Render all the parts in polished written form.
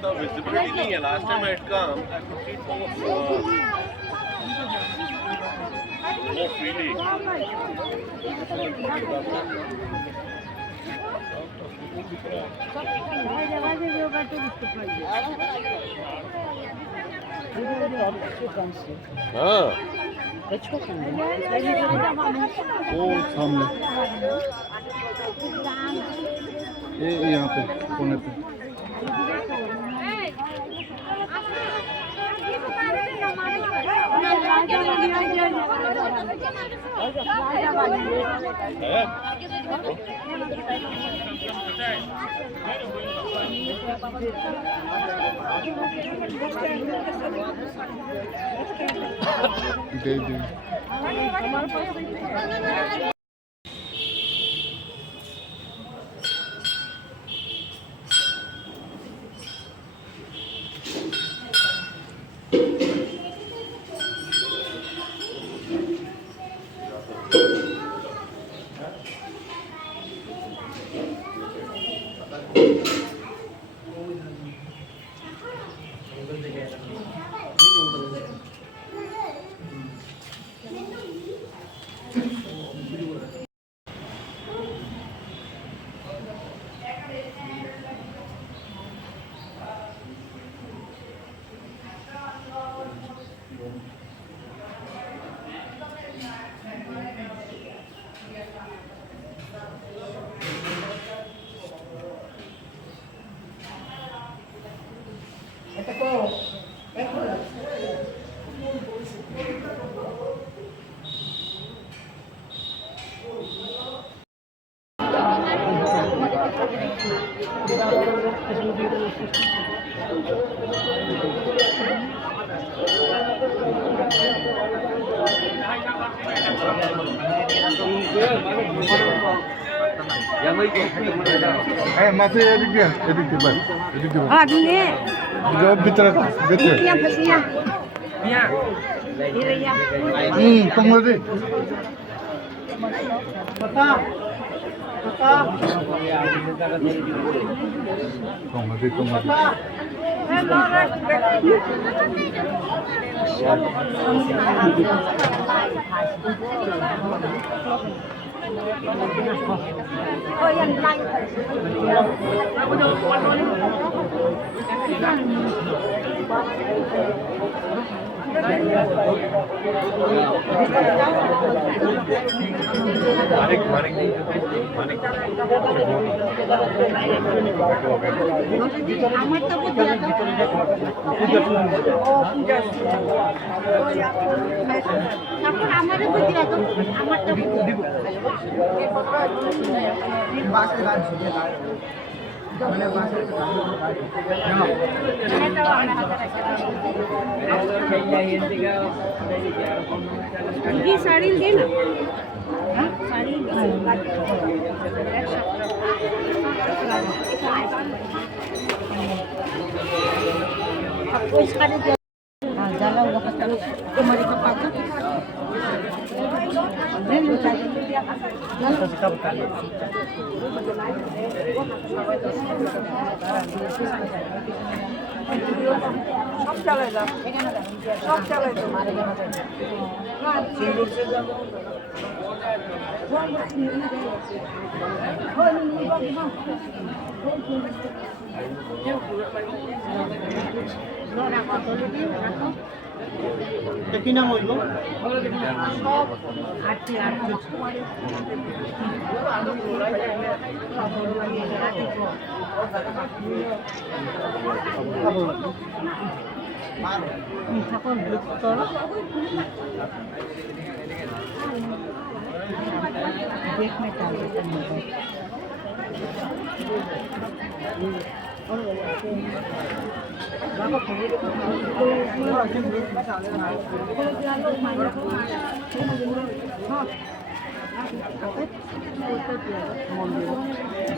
The visibility नहीं है. Last time I had come, I could see it more freely. हाँ. वो सामने ये यहाँ पे कोने पे दे दे masih edik dia bang, edik dia. Ah, ini. Jawab bicara, betul. Ini yang pastinya. Iya. Ini ya. Tunggu deh. Pata. Tunggu deh. Oh, yang lain. ये साड़ी दे ना sari jalan udah ketemu kemarin ke pasar সব চলে যাও সব চলে যাও সিঙ্গুর সে যাবো কি নাম হইল देखने का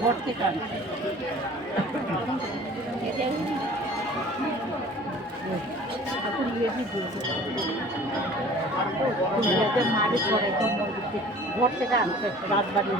ভোট থেকে মারি পরে ভোট থেকে আনছে রাজবাড়ির